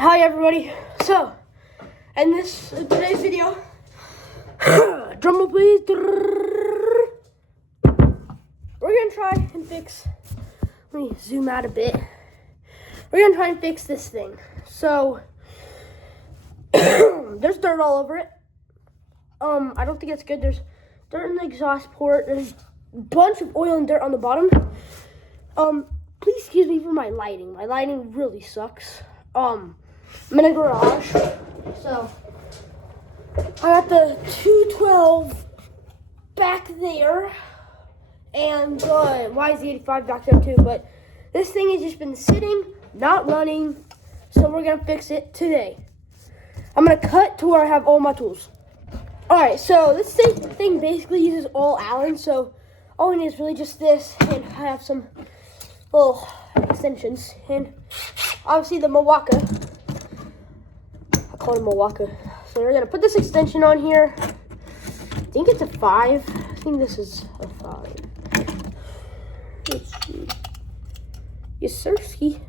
Hi everybody. So, in today's video, drum roll please. We're gonna try and fix. Let me zoom out a bit. We're gonna try and fix this thing. So, there's dirt all over it. I don't think it's good. There's dirt in the exhaust port. There's a bunch of oil and dirt on the bottom. Please excuse me for my lighting. My lighting really sucks. I'm in a garage, so I got the 212 back there, and YZ85 back there too, but this thing has just been sitting, not running, so we're gonna fix it today. I'm gonna cut to where I have all my tools. Alright, so this thing basically uses all Allen, so all we need is really just this, and I have some little extensions, and obviously the Milwaukee. I call it Milwaukee. So we're gonna put this extension on here. I think it's a 5. I think this is a 5. Let's see. Yes, sir. Ski.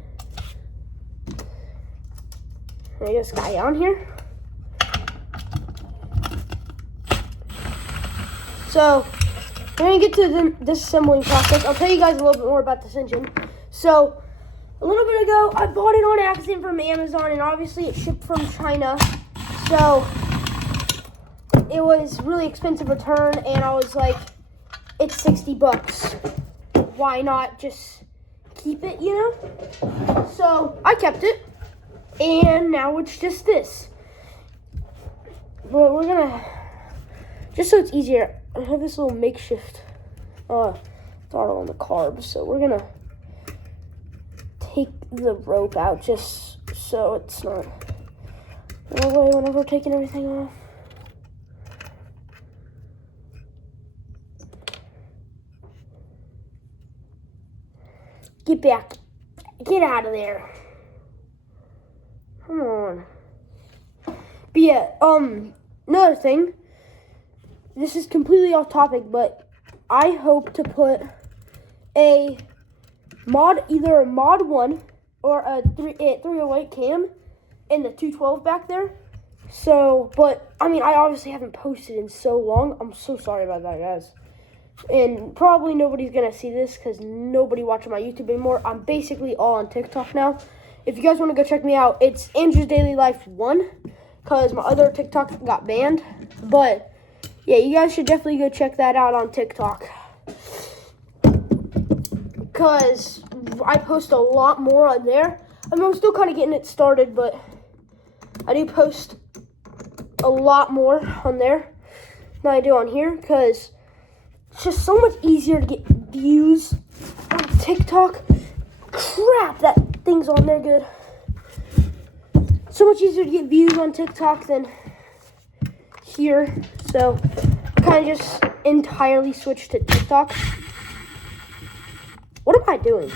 I got this guy on here. So we're gonna get to the disassembling process. I'll tell you guys a little bit more about this engine. So a little bit ago, I bought it on accident from Amazon, and obviously it shipped from China. So it was really expensive return, and I was like, it's $60. Why not just keep it, you know? So I kept it, and now it's just this. But we're gonna, just so it's easier, I have this little makeshift throttle on the carb, so we're gonna take the rope out just so it's not in the way whenever we're taking everything off. Get back. Get out of there. Come on. But yeah, another thing. This is completely off topic, but I hope to put a mod, either a mod 1 or a 308 cam in the 212 back there. So, but I mean, I obviously haven't posted in so long. I'm so sorry about that, guys. And probably nobody's gonna see this because nobody watches my YouTube anymore. I'm basically all on TikTok now. If you guys want to go check me out, it's Andrew's Daily Life 1 because my other TikTok got banned. But yeah, you guys should definitely go check that out on TikTok because I post a lot more on there. I mean, I'm still kind of getting it started, but I do post a lot more on there than I do on here because it's just so much easier to get views on TikTok. Crap, that thing's on there good. So much easier to get views on TikTok than here. So I kind of just entirely switched to TikTok. What am I doing?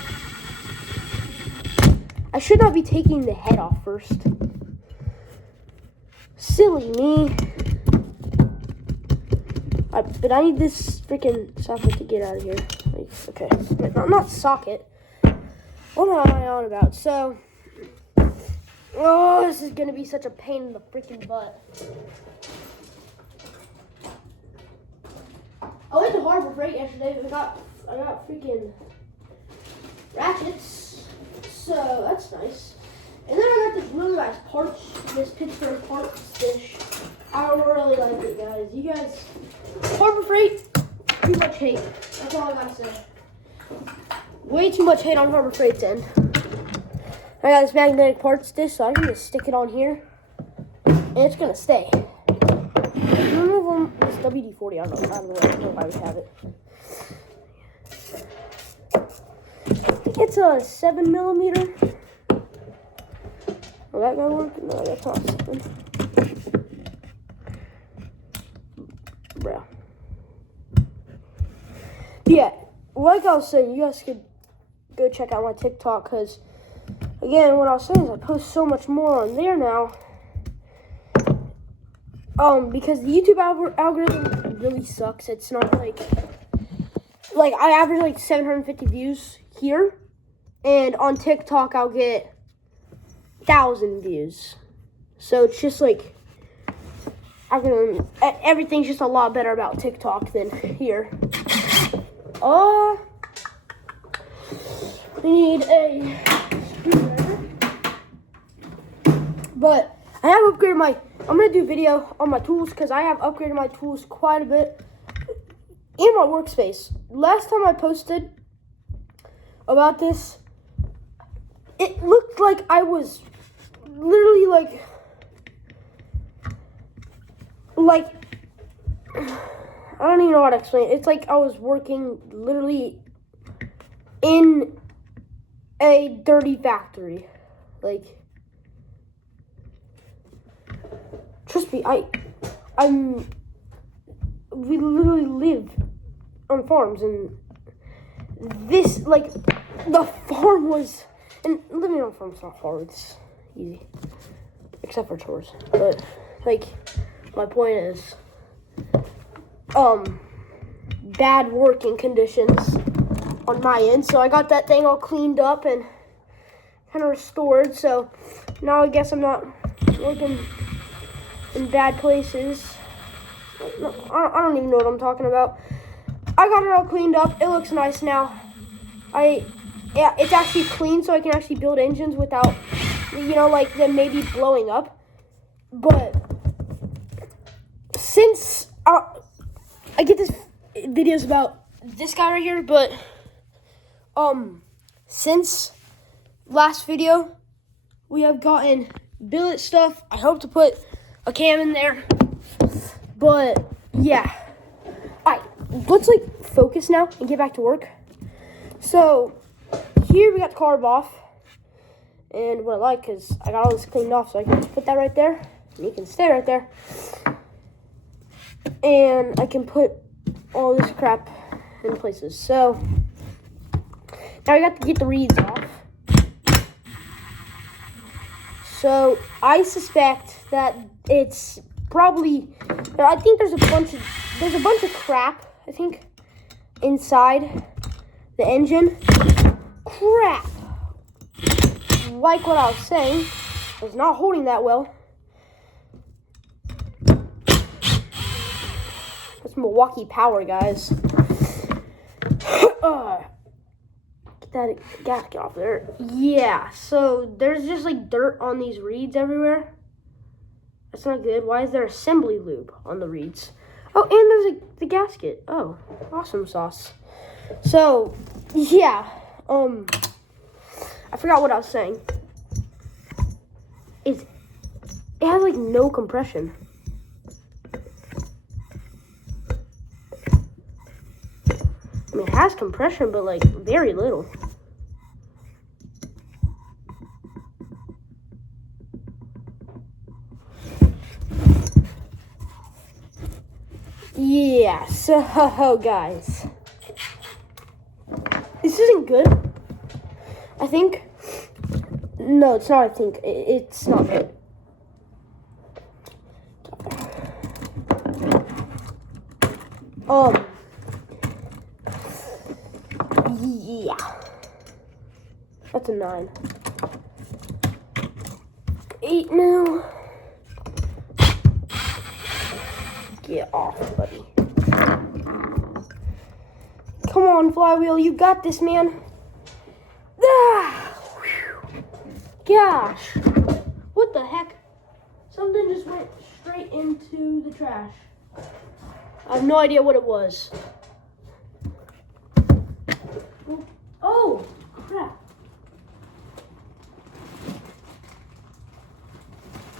I should not be taking the head off first. Silly me. But I need this freaking socket to get out of here. Like, okay, not socket. What am I on about? So, oh, this is gonna be such a pain in the freaking butt. I went to Harbor Freight yesterday. I got freaking ratchets, so that's nice. And then I got this really nice parts, this Pittsburgh parts dish. I really like it, guys. You guys, Harbor Freight, too much hate. That's all I gotta say. Way too much hate on Harbor Freight's end. I got this magnetic parts dish, so I can just stick it on here, and it's gonna stay. Remove this WD-40 out of the way. I don't know why we have it. I think it's a 7mm. Will that gonna work? No, that's not 7. Bro. Yeah, like I was saying, you guys could go check out my TikTok because, again, what I was saying is I post so much more on there now. Because the YouTube algorithm really sucks. It's not like I average like 750 views here, and on TikTok I'll get 1,000 views. So it's just like, everything's just a lot better about TikTok than here. We need a screwdriver. But I have upgraded I'm going to do a video on my tools because I have upgraded my tools quite a bit in my workspace. Last time I posted about this, it looked like I was literally like I don't even know how to explain it. It's like I was working literally in a dirty factory. Like, trust me, we literally live on farms, and this, like, the farm was, and living on a farm is not hard, it's easy, except for chores, but, like, my point is, bad working conditions on my end, so I got that thing all cleaned up and kind of restored, so now I guess I'm not working in bad places. No, I don't even know what I'm talking about. I got it all cleaned up. It looks nice now. Yeah, it's actually clean, so I can actually build engines without, like them maybe blowing up. But since I get this videos about this guy right here, but since last video, we have gotten billet stuff. I hope to put a cam in there, but yeah. All right, let's like focus now and get back to work. So here we got the carb off, and what I like is I got all this cleaned off, so I can just put that right there, and you can stay right there, and I can put all this crap in places. So now I got to get the reeds off. So I suspect that it's probably, I think there's a bunch of crap, I think, inside the engine. Crap. Like what I was saying, I was not holding that well. That's Milwaukee Power, guys. Get that gasket off there. Yeah, so there's just like dirt on these reeds everywhere. That's not good. Why is there assembly lube on the reeds? Oh, and there's the gasket. Oh, awesome sauce. So, yeah. I forgot what I was saying. It has like no compression. I mean, it has compression, but like very little. Yeah, so guys, this isn't good. I think. No, it's not. I think it's not good. Yeah, that's a 9. 8 now. Get off, buddy. Come on, Flywheel, you got this, man. Ah, gosh, what the heck? Something just went straight into the trash. I have no idea what it was. Oh, crap.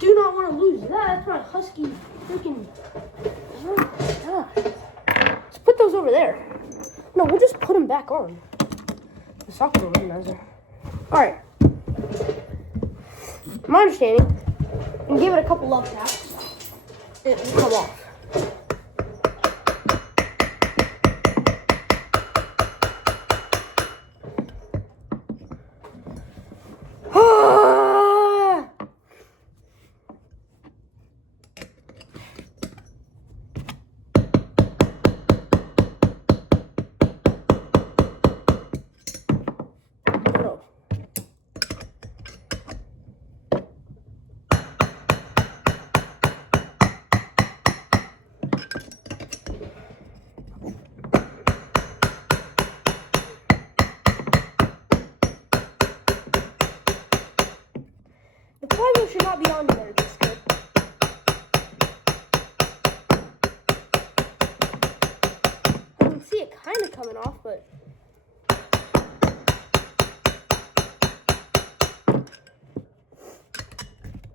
Do not want to lose that. That's my husky freaking... Oh my gosh. Let's put those over there. No, we'll just put them back on. The soccer organizer. Alright. My understanding, and give it a couple love taps, it will come off. should not be on there just good. I can see it kind of coming off, but...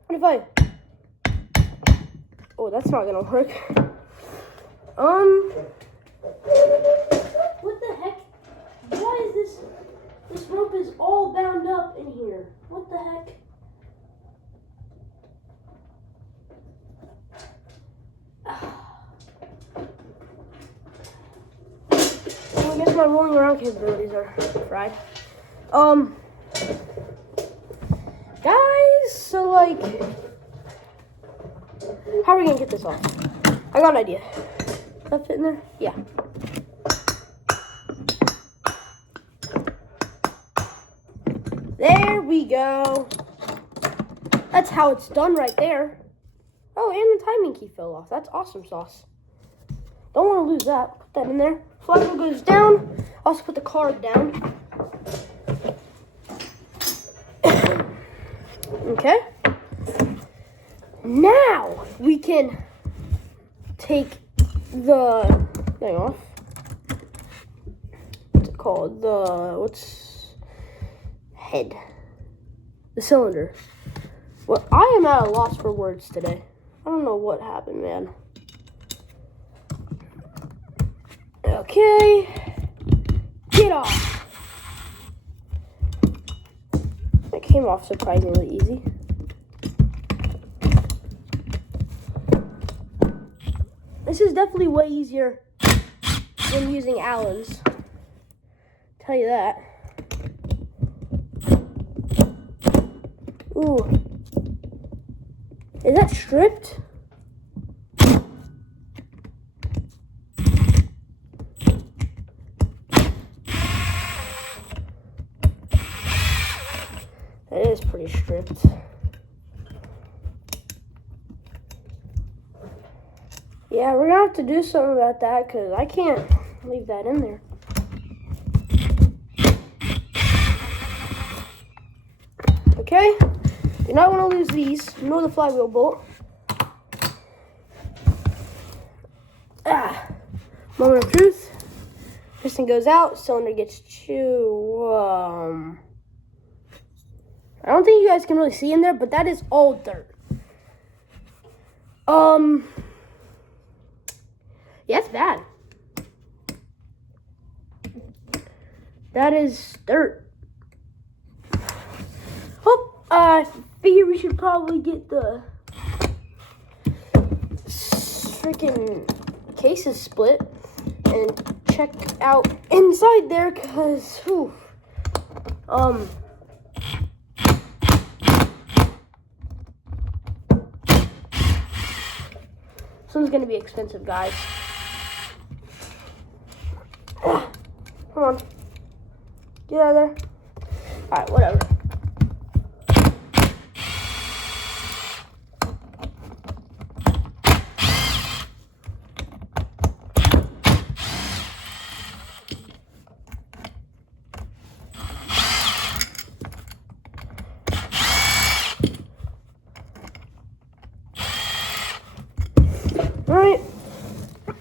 What if I... Oh, that's not gonna work. What the heck? Why is this... This rope is all bound up in here. What the heck? Well, I guess my rolling around capabilities are fried. Guys, so like, how are we gonna get this off? I got an idea. Does that fit in there? Yeah. There we go. That's how it's done right there. Oh, and the timing key fell off. That's awesome sauce. Don't want to lose that. Put that in there. Flywheel goes down. Also put the card down. Okay. Now we can take the thing off. What's it called? Head. The cylinder. Well, I am at a loss for words today. I don't know what happened, man. Okay. Get off. It came off surprisingly easy. This is definitely way easier than using Allen's. Tell you that. Ooh. Is that stripped? That is pretty stripped. Yeah, we're gonna have to do something about that because I can't leave that in there. Okay, do not want to lose these, nor the flywheel bolt. Moment of truth. Piston goes out, cylinder gets chewed. I don't think you guys can really see in there, but that is all dirt. Yeah, it's bad. That is dirt. Oh, I figure we should probably get the freaking cases split and check out inside there, cause this one's gonna be expensive, guys. Come on. Get out of there. Alright, whatever. Alright.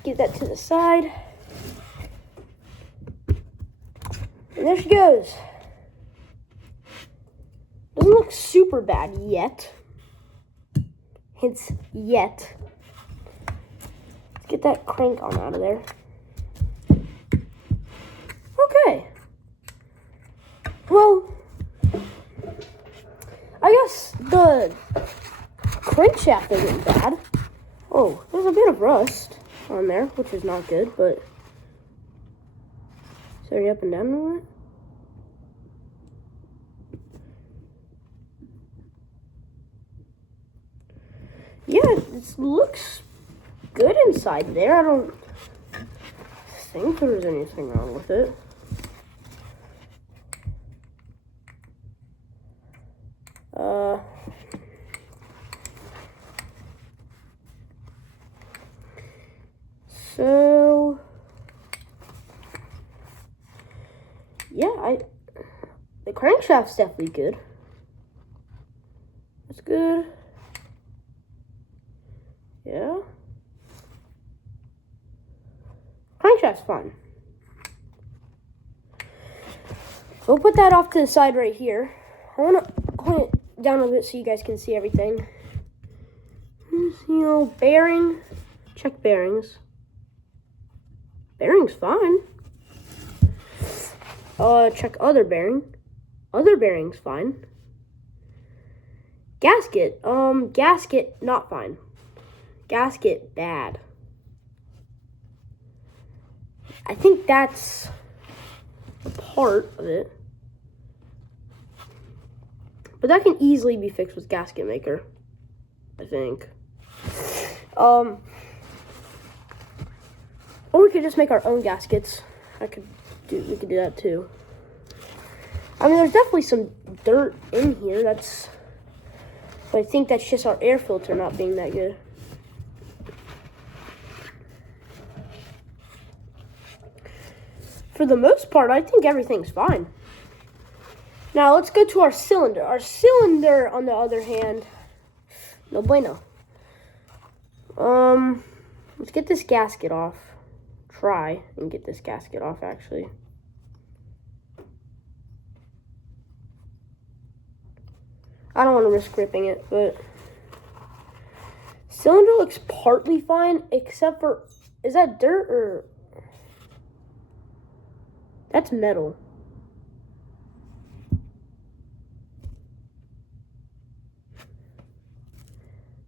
Get that to the side. And there she goes. Doesn't look super bad yet. Hence, yet. Let's get that crank on out of there. Okay. Well, I guess the crankshaft isn't bad. Oh, there's a bit of rust on there, which is not good, but is it up and down a little bit? Yeah, it looks good inside there. I don't think there's anything wrong with it. So yeah, the crankshaft's definitely good. That's good. Yeah. Crankshaft's fun. So we'll put that off to the side right here. I want to point it down a bit so you guys can see everything. Bearing. Check bearings. Bearing's fine. Check other bearing. Other bearing's fine. Gasket. Gasket not fine. Gasket bad. I think that's a part of it. But that can easily be fixed with gasket maker, I think. Or we could just make our own gaskets. We could do that too. I mean, there's definitely some dirt in here. But I think that's just our air filter not being that good. For the most part, I think everything's fine. Now, let's go to our cylinder. Our cylinder, on the other hand, no bueno. Let's get this gasket off. Try and get this gasket off, actually. I don't want to risk ripping it, but cylinder looks partly fine, except for, is that dirt or? That's metal.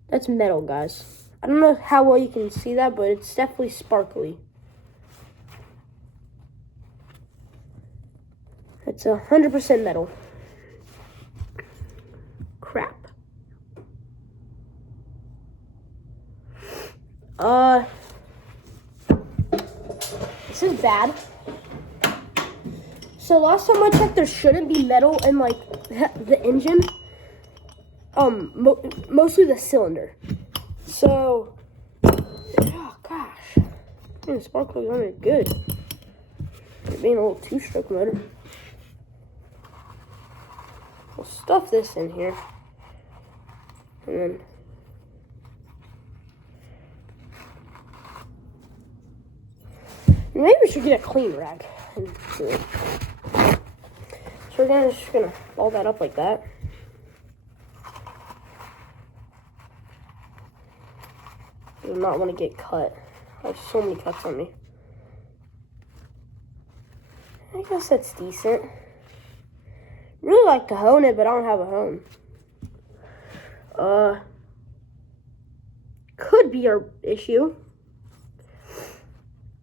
That's metal, guys. I don't know how well you can see that, but it's definitely sparkly. It's 100% metal. Crap. This is bad. So last time I checked, there shouldn't be metal in like the engine. Mostly the cylinder. So, oh gosh, the spark plugs aren't good. It being a little two-stroke motor. We'll stuff this in here, and then maybe we should get a clean rag and do it. So we're just gonna ball that up like that. I do not want to get cut. I have so many cuts on me. I guess that's decent. Really like to hone it, but I don't have a hone. Could be our issue.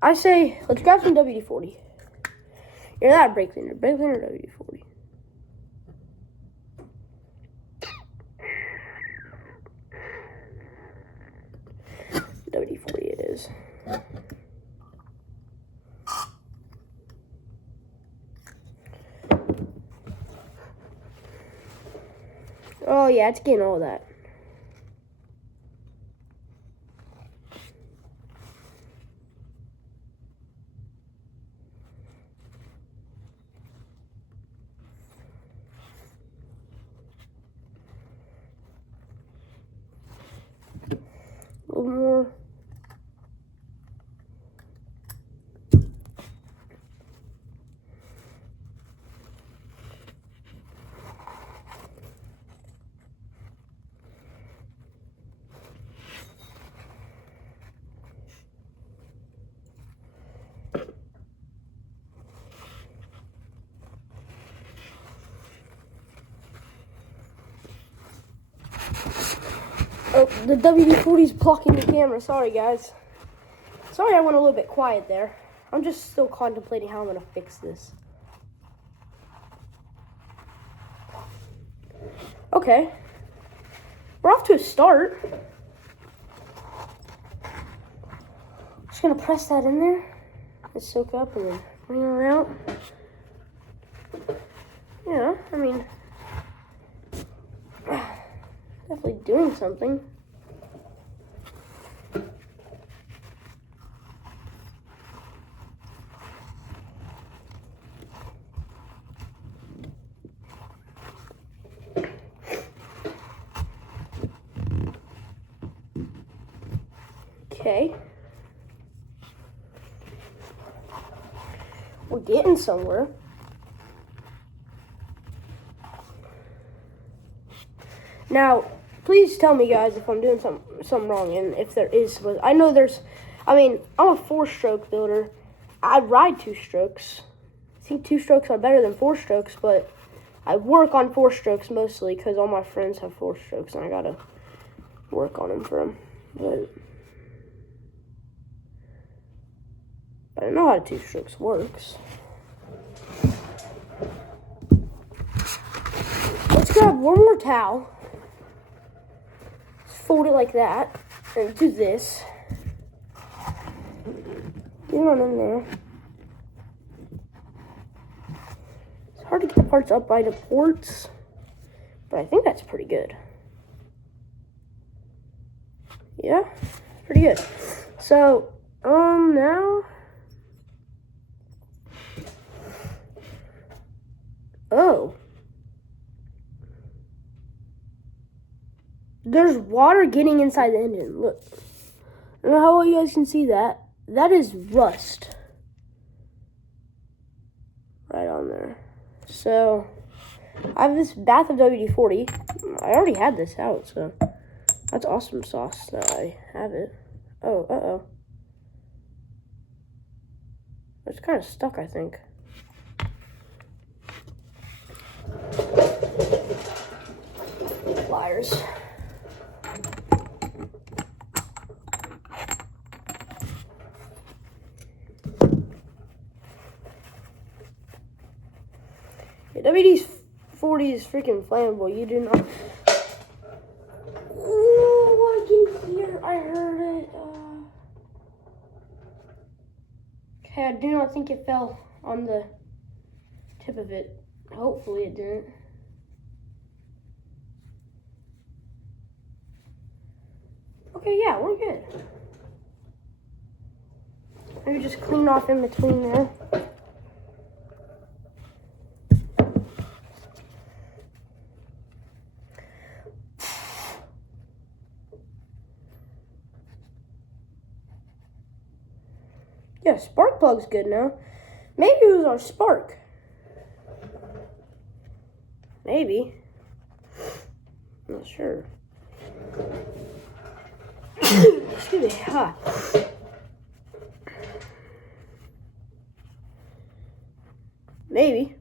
I say, let's grab some WD-40. You're not a brake cleaner. Brake cleaner, WD-40. WD-40 it is. Oh yeah, it's getting all that. A little more. Oh, the WD-40 is blocking the camera. Sorry, guys. Sorry I went a little bit quiet there. I'm just still contemplating how I'm going to fix this. Okay. We're off to a start. Just going to press that in there. And soak up and then bring her out. Yeah, I mean, definitely doing something. Okay. We're getting somewhere. Now, please tell me, guys, if I'm doing something wrong, and if there is. I know there's. I mean, I'm a 4-stroke builder. I ride 2-strokes. I think 2-strokes are better than 4-strokes, but I work on 4-strokes mostly because all my friends have 4-strokes, and I gotta work on them for them. But I know how 2-strokes works. Let's grab one more towel. Fold it like that, and do this. Get on in there. It's hard to get the parts up by the ports, but I think that's pretty good. Yeah, pretty good. So, now. Oh. There's water getting inside the engine. Look. I don't know how well you guys can see that. That is rust. Right on there. So, I have this bath of WD-40. I already had this out, so that's awesome sauce that I have it. Oh, uh-oh. It's kind of stuck, I think. Pliers. WD-40 is freaking flammable. You do not. Oh, I can hear. I heard it. Okay, I do not think it fell on the tip of it. Hopefully it didn't. Okay, yeah, we're good. Maybe just clean off in between there. Yeah, spark plug's good now. Maybe it was our spark. Maybe. I'm not sure. Excuse me. Huh. Maybe.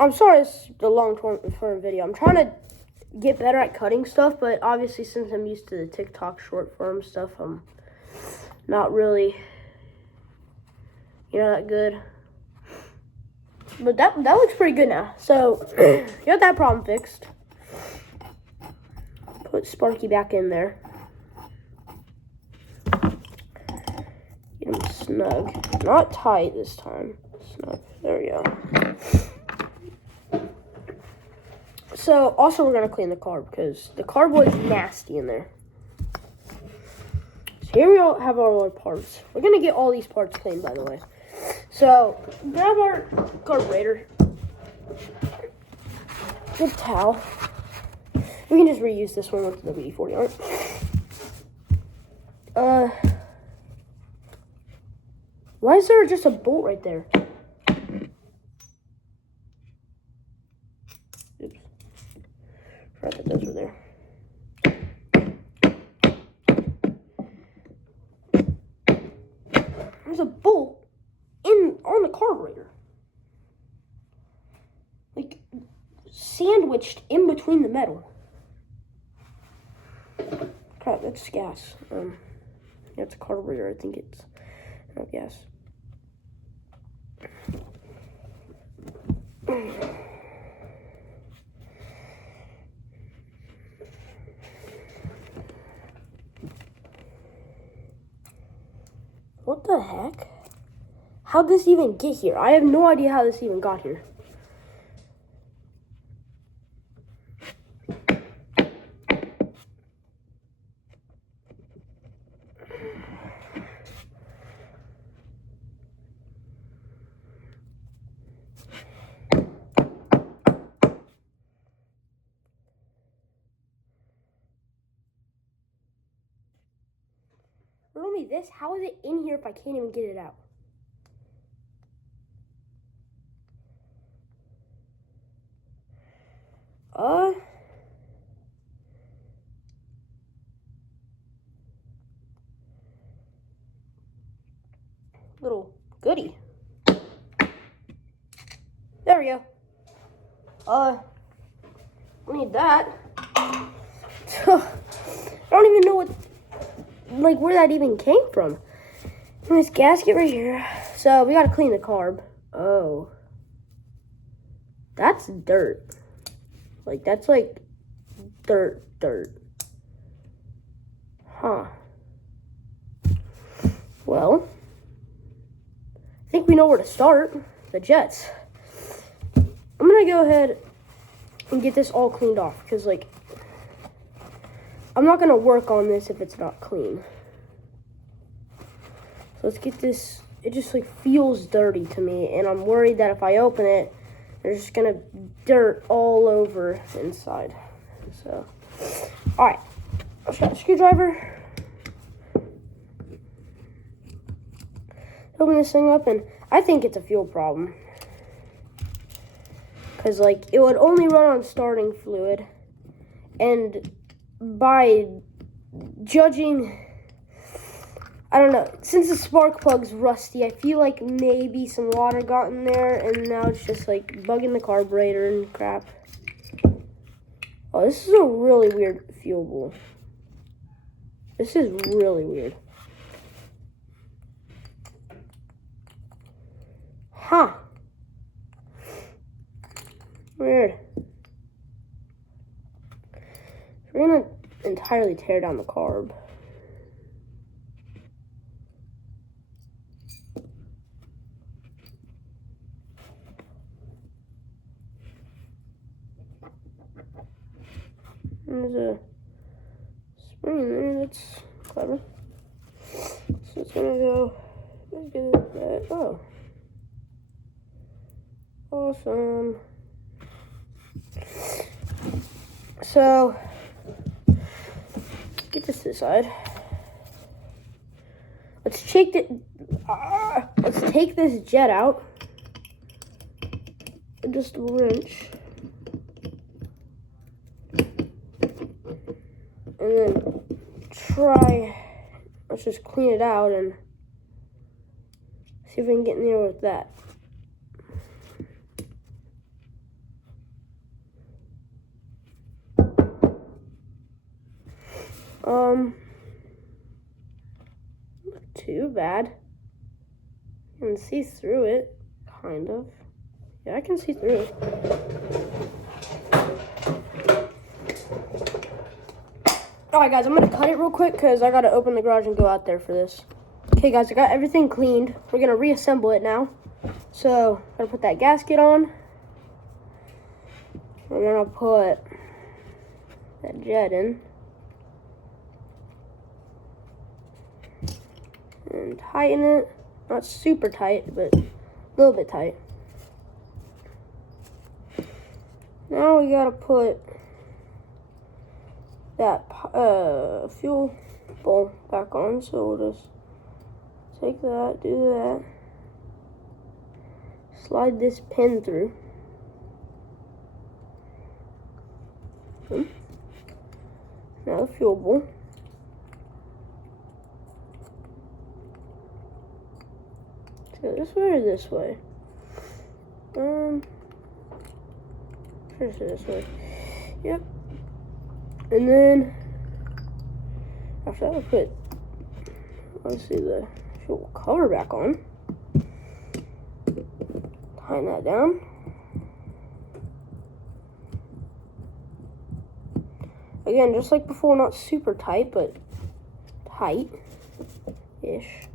I'm sorry it's a long-term video. I'm trying to get better at cutting stuff, but obviously since I'm used to the TikTok short-form stuff, I'm not really, that good. But that looks pretty good now. So, got that problem fixed. Put Sparky back in there. Get him snug. Not tight this time. Snug. There we go. So, also we're going to clean the carb because the carb was nasty in there. So here we all have our other parts. We're going to get all these parts cleaned, by the way. So, grab our carburetor. Good towel. We can just reuse this one with the WD-40 on it. Why is there just a bolt right there? Oops. Forgot that those were there. There's a bolt on the carburetor. Like, sandwiched in between the metal. Crap, that's gas. It's a carburetor. I think it's not gas. What the heck? How'd this even get here? I have no idea how this even got here. me this. How is it in here if I can't even get it out? Little goodie. There we go. We need that. I don't even know what, like, where that even came from. And this gasket right here. So we gotta clean the carb. Oh. That's dirt. Like, that's like dirt. Huh. Well, I think we know where to start. The jets. I'm gonna go ahead and get this all cleaned off because, like, I'm not gonna work on this if it's not clean. So let's get this. It just like feels dirty to me, and I'm worried that if I open it, there's just gonna dirt all over inside. So, all right, let's got a screwdriver. Open this thing up, and I think it's a fuel problem. Because, like, it would only run on starting fluid. And by judging, I don't know, since the spark plug's rusty, I feel like maybe some water got in there, and now it's just, like, bugging the carburetor and crap. Oh, this is a really weird fuel bowl. This is really weird. Huh. Weird. We're gonna entirely tear down the carb. There's a spring in there. That's clever. So it's gonna go. Let's get that. Oh. Awesome. So, get this to the side. Let's take this jet out. Just a wrench. And then let's just clean it out and see if we can get in there with that. Not too bad. You can see through it, kind of. Yeah, I can see through it. Alright guys, I'm gonna cut it real quick because I gotta open the garage and go out there for this. Okay guys, I got everything cleaned. We're gonna reassemble it now. So, I'm gonna put that gasket on. We're gonna put that jet in. And tighten it. Not super tight, but a little bit tight. Now we gotta put that fuel bowl back on. So we'll just take that, do that. Slide this pin through. Now the fuel bowl. This way or this way? Sure, this way. Yep. And then after that, I'll put, let's see, the fuel cover back on. Tighten that down. Again, just like before, not super tight, but tight-ish.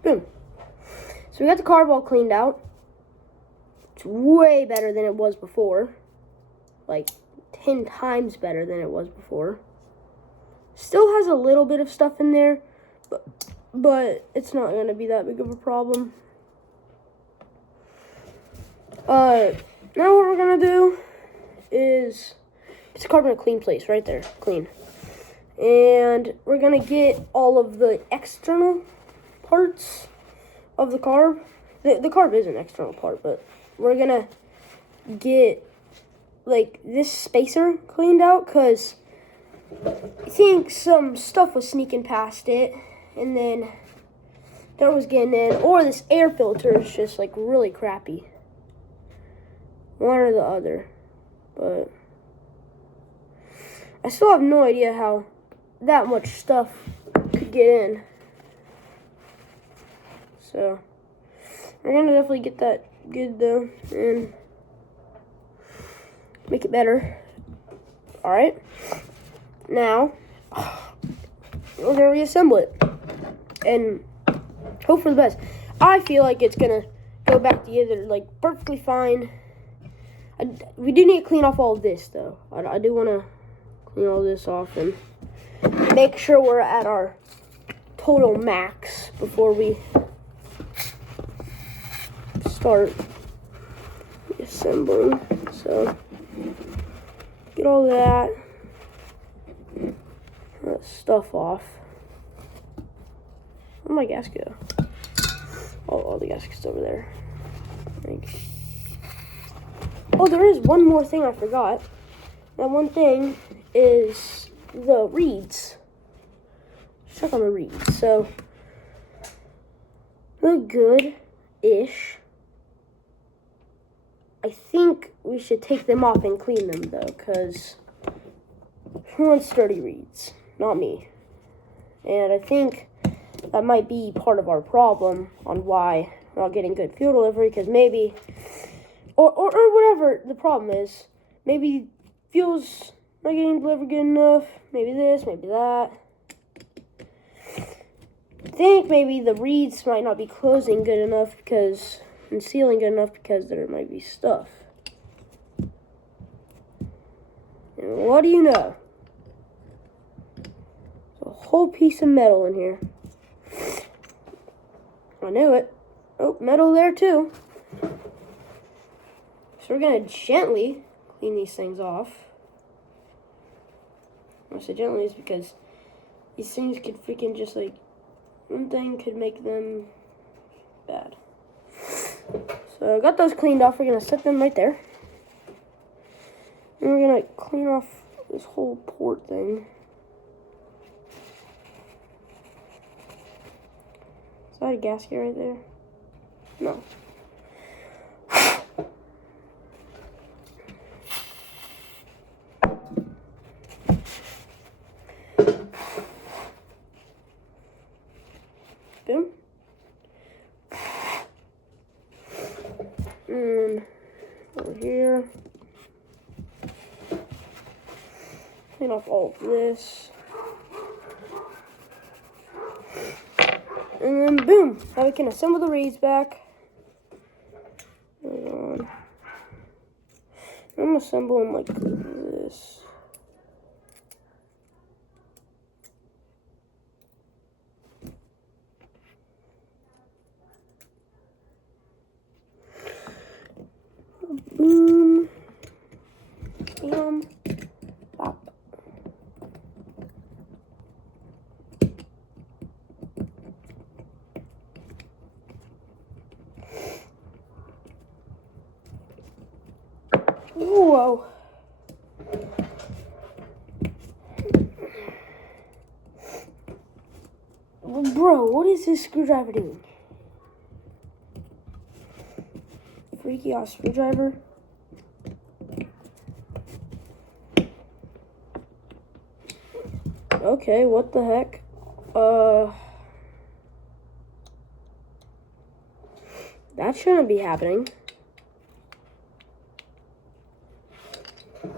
Boom. So we got the carb all cleaned out. It's way better than it was before. Like 10 times better than it was before. Still has a little bit of stuff in there, but it's not going to be that big of a problem. Now what we're going to do is, it's a carbon clean place right there, clean. And we're going to get all of the external parts of the carb. The carb is an external part, but we're going to get, like, this spacer cleaned out, because I think some stuff was sneaking past it, and then dirt was getting in, or this air filter is just, like, really crappy. One or the other. But I still have no idea how that much stuff could get in. So we're gonna definitely get that good though and make it better. Alright. Now we're gonna reassemble it and hope for the best. I feel like it's gonna go back together like perfectly fine. We do need to clean off all of this though. I do want to clean all this off and make sure we're at our total max before we start assembling. So get all that stuff off. Where'd my gasket go? Oh, the gasket's over there. Oh, there is one more thing I forgot. That one thing is the reeds. Check on the reeds. So, they're good-ish. I think we should take them off and clean them, though, because who wants sturdy reeds? Not me. And I think that might be part of our problem on why we're not getting good fuel delivery, because maybe... Or whatever the problem is. Maybe fuel's not getting delivered good enough. Maybe this, maybe that. I think maybe the reeds might not be closing good enough and sealing good enough because there might be stuff. And what do you know? There's a whole piece of metal in here. I knew it. Oh, metal there too. So we're going to gently clean these things off. When I say gently is because these things could freaking just like, one thing could make them bad. So I got those cleaned off. We're going to set them right there. And we're going to clean off this whole port thing. Is that a gasket right there? No. Boom. And over here. Clean off all of this. And then boom. Now we can assemble the reeds back. Hold on. I'm gonna assemble them like this. Boom. Bam. Bop. Whoa. Bro, what is this screwdriver doing? Freaky ass screwdriver. Okay, what the heck? That shouldn't be happening. Did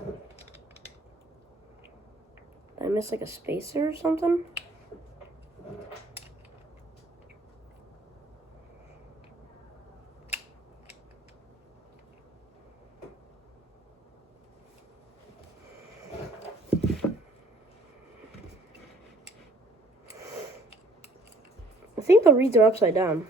I miss like a spacer or something? think the reeds are upside down.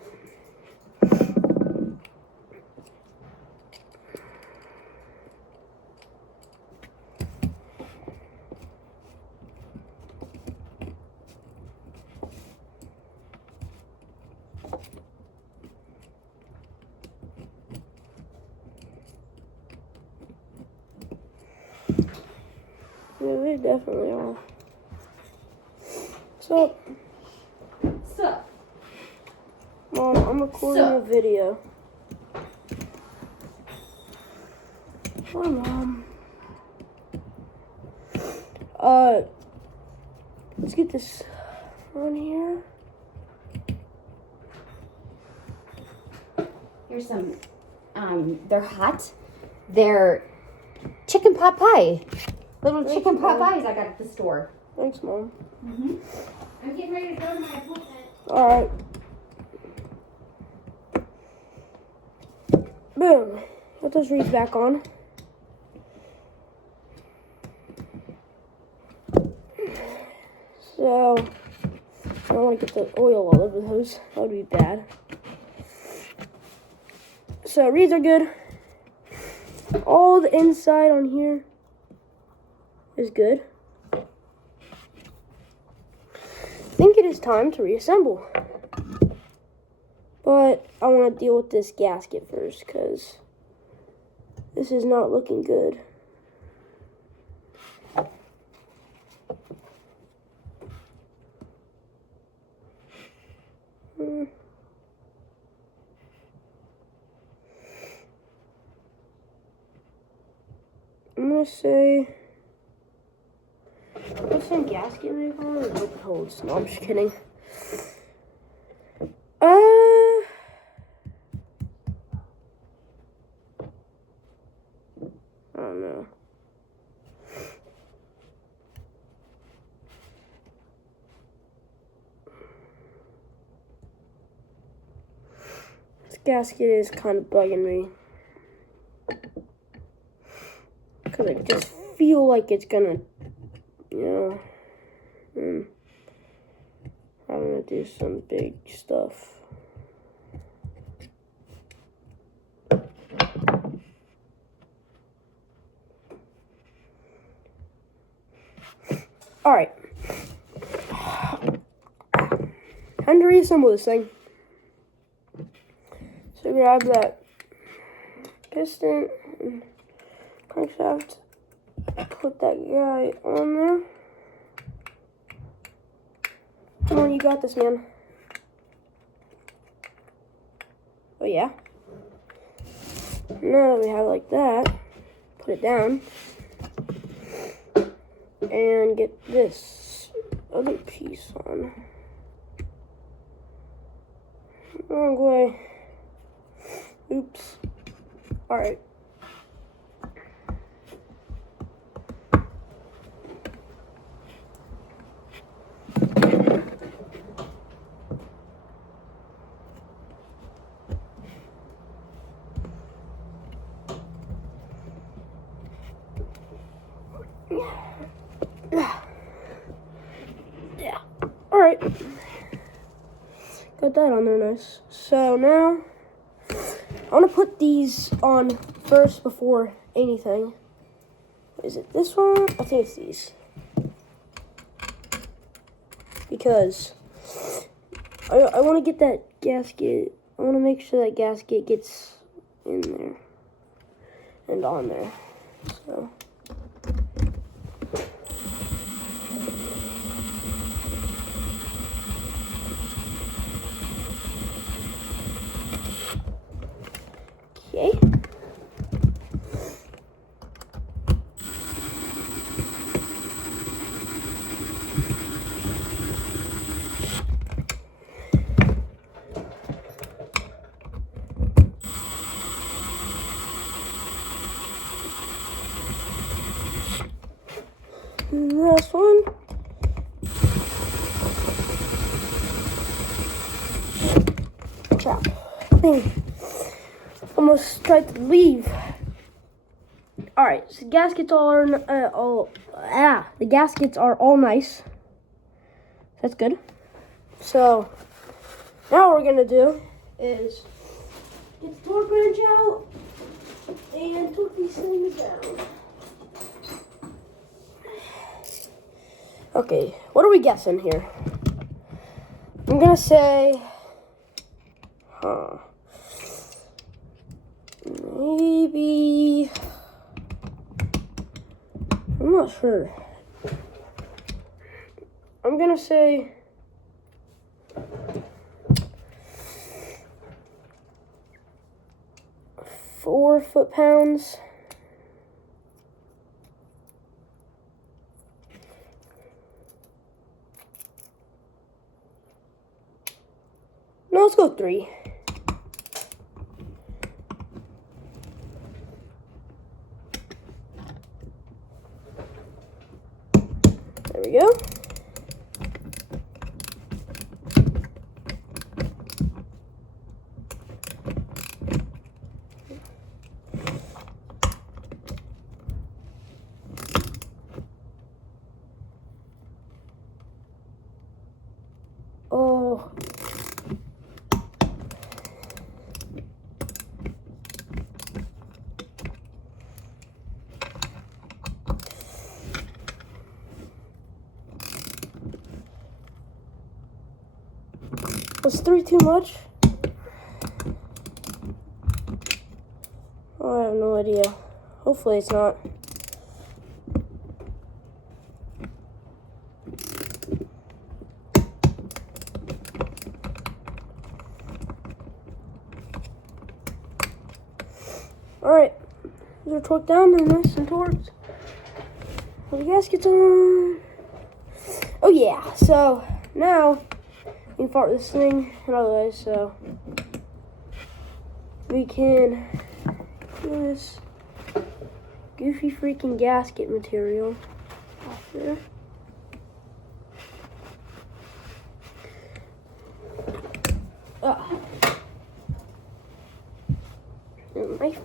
Yeah, they definitely are. So, Mom, I'm recording a video. Hi, Mom. Let's get this on here. Here's some, they're hot. They're chicken pot pie. Little chicken pot pies I got at the store. Thanks, Mom. Mm-hmm. I'm getting ready to go to my appointment. All right. Boom. Put those reeds back on. So, I don't want to get the oil all over those. That would be bad. So, reeds are good. All the inside on here is good. I think it is time to reassemble. But I want to deal with this gasket first because this is not looking good. I'm going to say, put some gasket in there and hope it holds. No, I'm just kidding. I don't know. This gasket is kind of bugging me. Because I just feel like it's gonna, you know, I'm gonna do some big stuff. All right, time to reassemble this thing. So grab that piston and crankshaft, put that guy on there. Come on, you got this, man. Oh yeah. Now that we have it like that, put it down. And get this other piece on. Wrong way. Oops. Alright. Yeah. Alright. Got that on there nice. So now I want to put these on first before anything. Is it this one? I think it's these. Because I want to get that gasket. I want to make sure that gasket gets in there and on there. So. Okay. Last one. Chop. Almost tried to leave. All right, so the gaskets are the gaskets are all nice. That's good. So Now what we're gonna do is get the torque wrench out and torque these things down. Okay, what are we guessing here? I'm gonna say, maybe, I'm not sure. I'm gonna say 4 foot-pounds. No, let's go 3. There we go. Oh. Was 3 too much? Oh, I have no idea. Hopefully it's not. Alright, these are torqued down and nice and torqued. The gaskets on. Oh yeah, so now we can fart this thing and otherwise, so we can do this goofy freaking gasket material off there. Knife.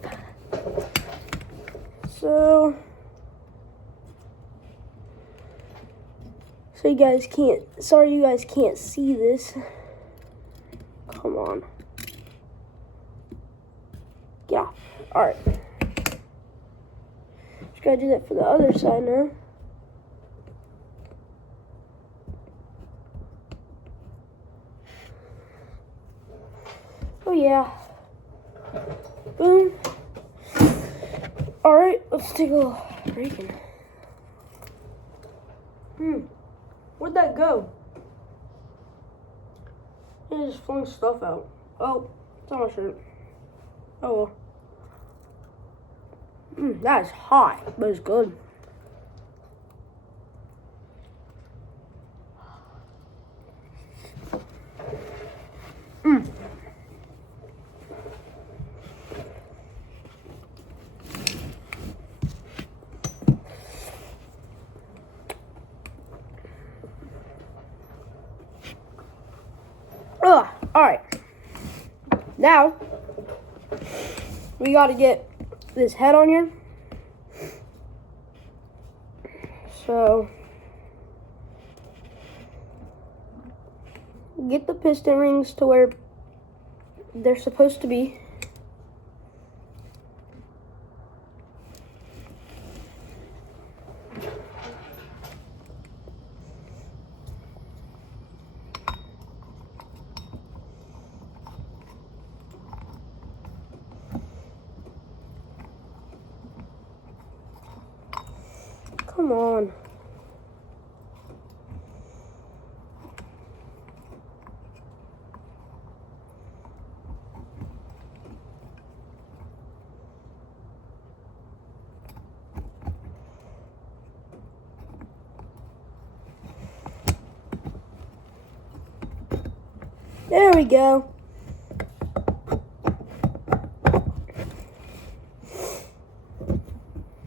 So you guys can't, sorry you guys can't see this. Come on. Get off. Alright. Just gotta do that for the other side now. Oh yeah. Boom. Alright, let's take a little break. Where'd that go? It just flung stuff out. Oh, it's on my shirt. Oh well. That is hot, but it's good. Alright. Now, we gotta get this head on here. So, get the piston rings to where they're supposed to be. Come on. There we go.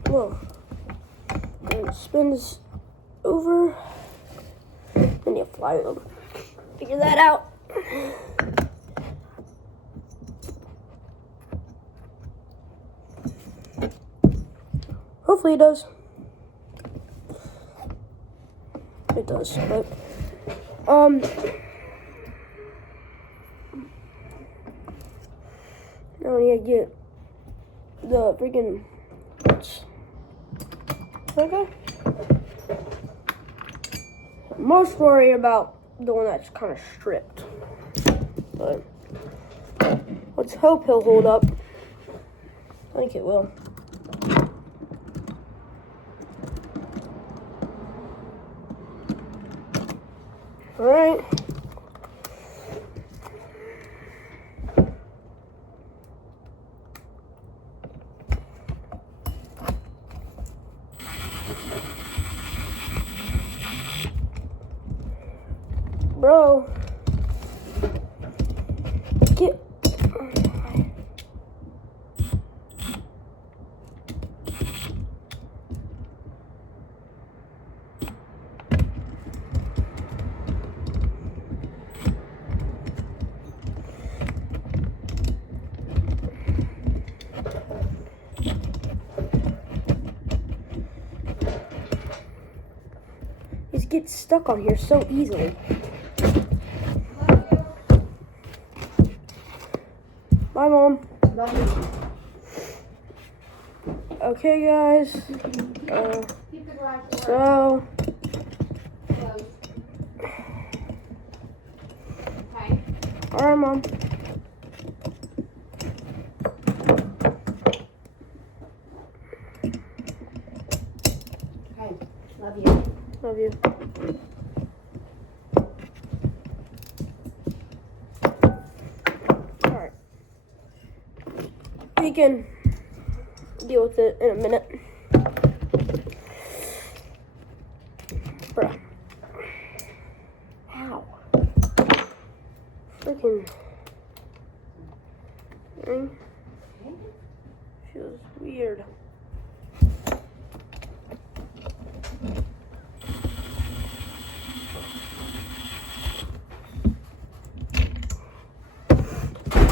Whoa. And spin this over. Then you fly it over. Figure that out. Hopefully it does. It does, but Now we need to get the freaking parts. Okay. Most worried about the one that's kind of stripped. But let's hope he'll hold up. I think it will. All right. Bro. Get. These get stuck on here so easily. Bye, Mom. Love you. Okay, guys. Keep the garage door So, closed. Okay. all right, Mom. Okay. Love you. Love you. All right. We can deal with it in a minute. Bruh. Ow. Freaking thing. Feels weird.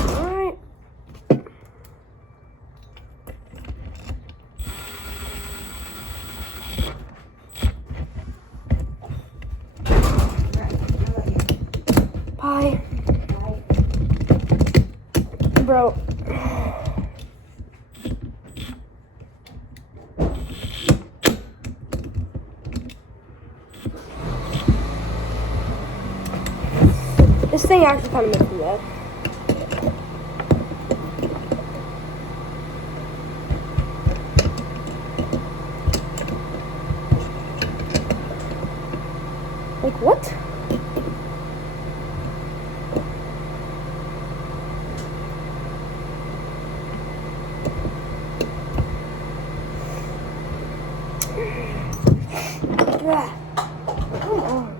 Alright. Bye. Bye. Bro. This thing actually kind of makes me mad. Like what? Yeah. Come on.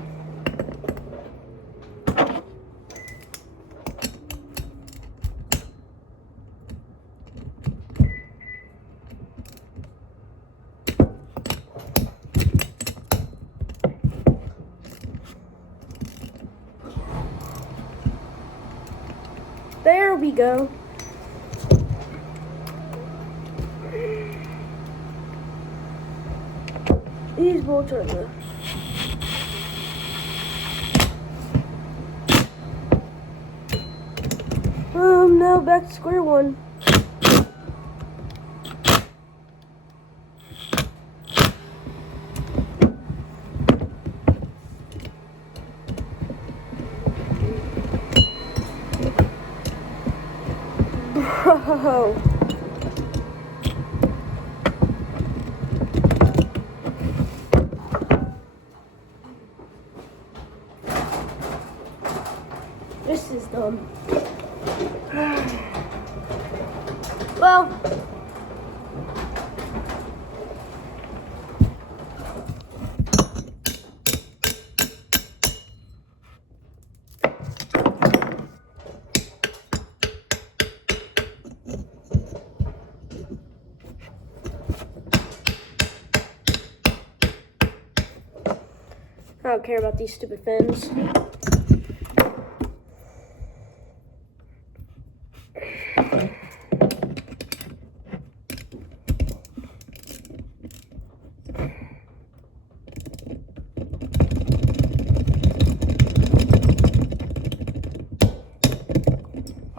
There we go. These bolts are the now back to square one. Bro. This is dumb. Well, I don't care about these stupid fins.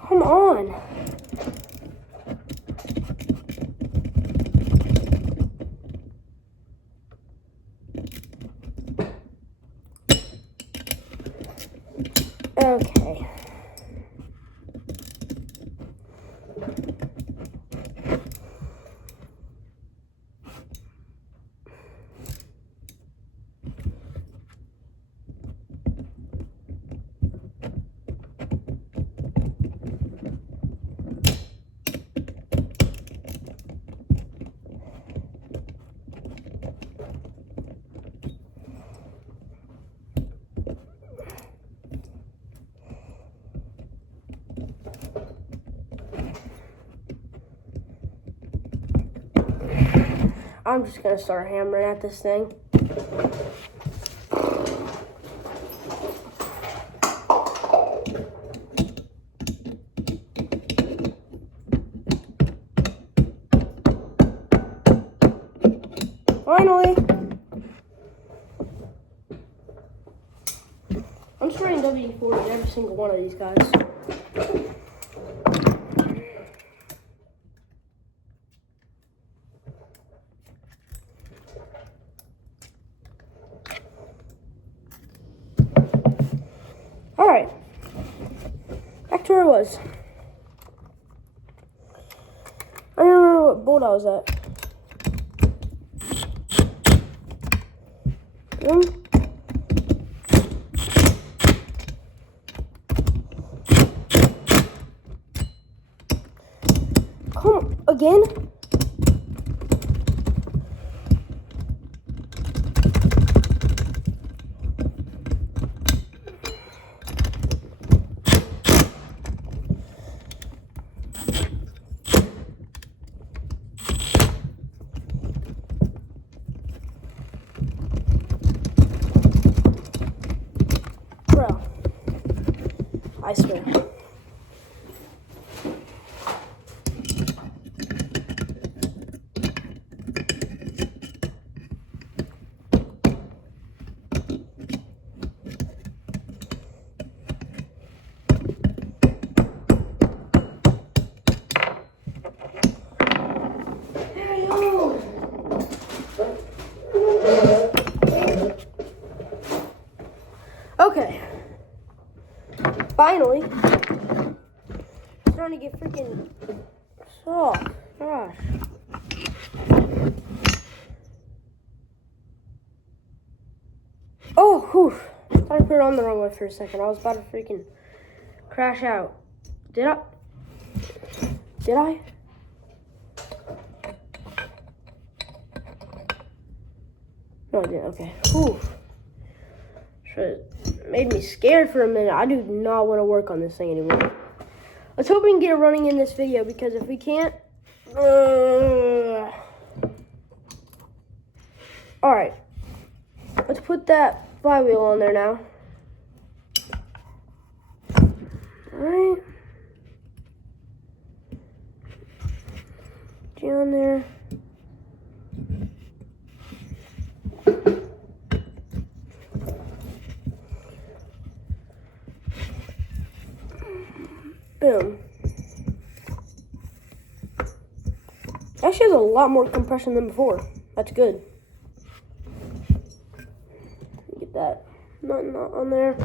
Come on. Okay. I'm just gonna start hammering at this thing. Finally! I'm just running WD-40 in every single one of these guys. Alright. Back to where I was. I don't remember what boat I was at. Come again? Bro, I swear. Okay. Finally. It's starting to get freaking soft. Gosh. Oh, whew. I thought I put it on the wrong way for a second. I was about to freaking crash out. Did I? Did I? No, I didn't. Okay. Whew. Made me scared for a minute. I do not want to work on this thing anymore. Let's hope we can get it running in this video, because if we can't... Alright. Let's put that flywheel on there now. Alright. Get on there. Boom. Actually has a lot more compression than before. That's good. Get that nut on there.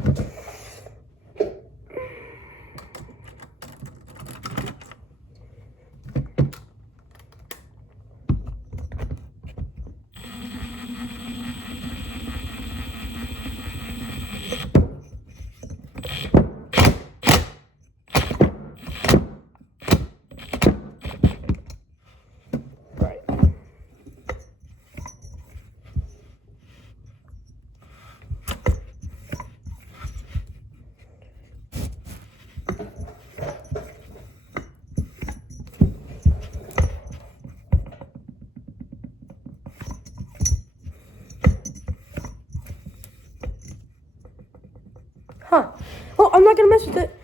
Huh. Oh, I'm not gonna mess with it.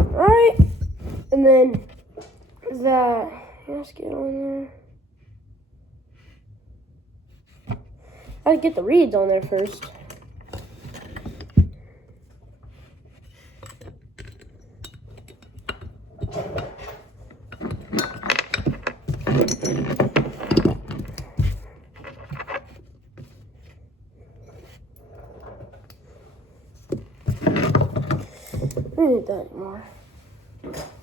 Alright. And then that. Let's get on there. I gotta get the reeds on there first. don't need that anymore.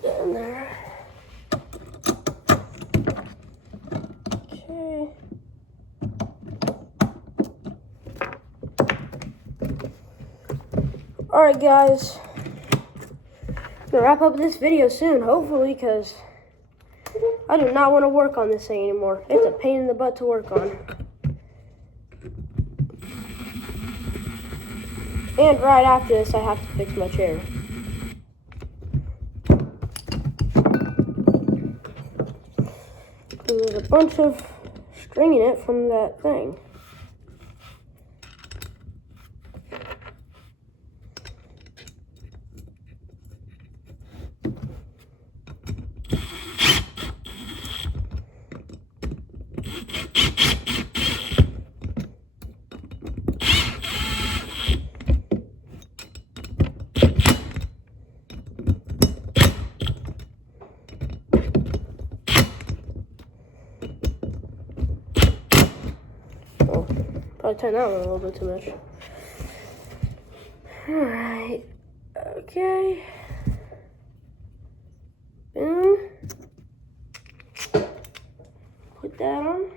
Get in there. Okay. Alright guys, I'm gonna wrap up this video soon, hopefully, because I do not want to work on this thing anymore. It's a pain in the butt to work on. And right after this, I have to fix my chair. There's a bunch of string in it from that thing. Probably turn that one a little bit too much. Alright. Okay. Boom. Put that on.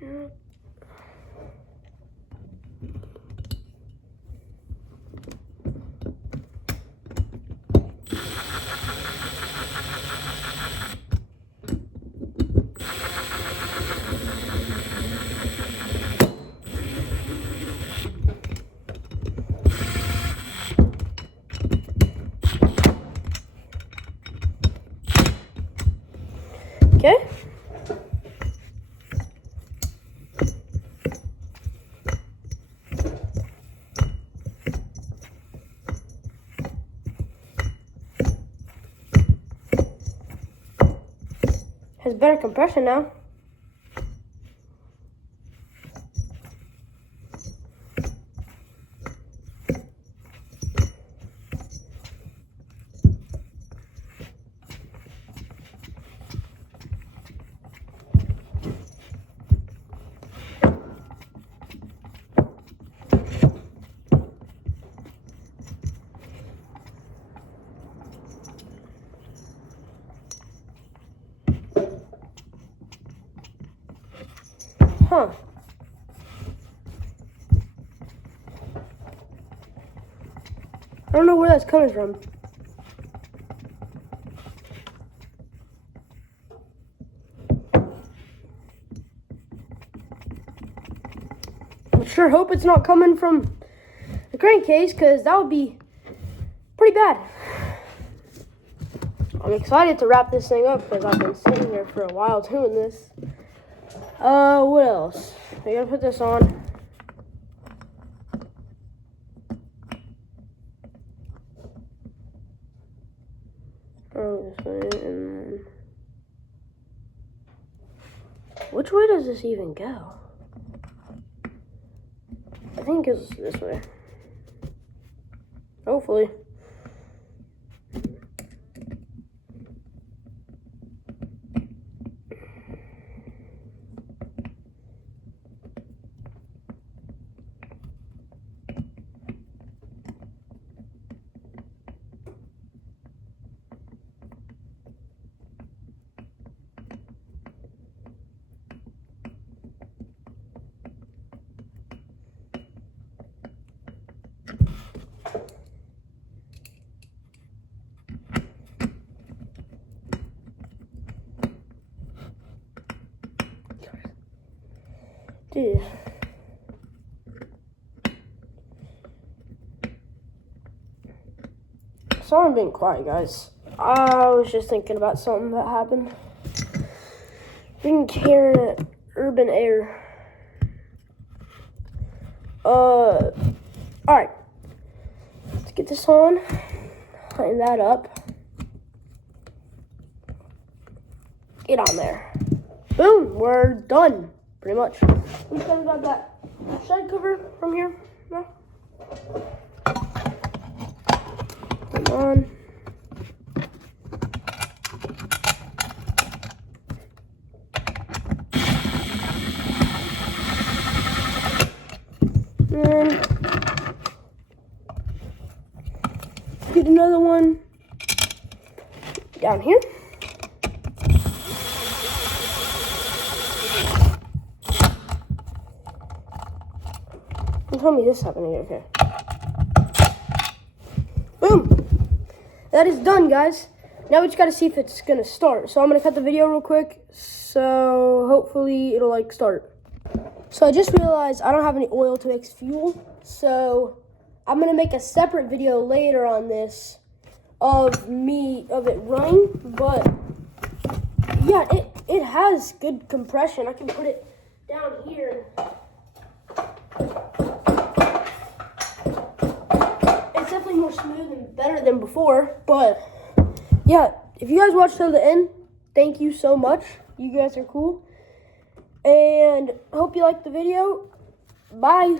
Yep. Okay. Has better compression now. Huh. I don't know where that's coming from. I sure hope it's not coming from the crankcase, because that would be pretty bad. I'm excited to wrap this thing up because I've been sitting there for a while doing this. What else? I gotta put this on. Oh, this way, and then... Which way does this even go? I think it's this way. Hopefully. Dude. Sorry I'm being quiet, guys. I was just thinking about something that happened. Being Karen at Urban Air. Alright. Let's get this on. Line that up. Get on there. Boom, we're done. Pretty much. We still got that side cover from here. No? Come on. another one down here. Don't tell me this happening. Okay. Boom. That is done, guys. Now we just gotta see if it's gonna start. So I'm gonna cut the video real quick. So hopefully it'll like start. So I just realized I don't have any oil to mix fuel. So I'm gonna make a separate video later on this of it running. But yeah, it has good compression. I can put it down here. It's definitely more smooth and better than before. But yeah, if you guys watched till the end, thank you so much. You guys are cool. And I hope you liked the video. Bye.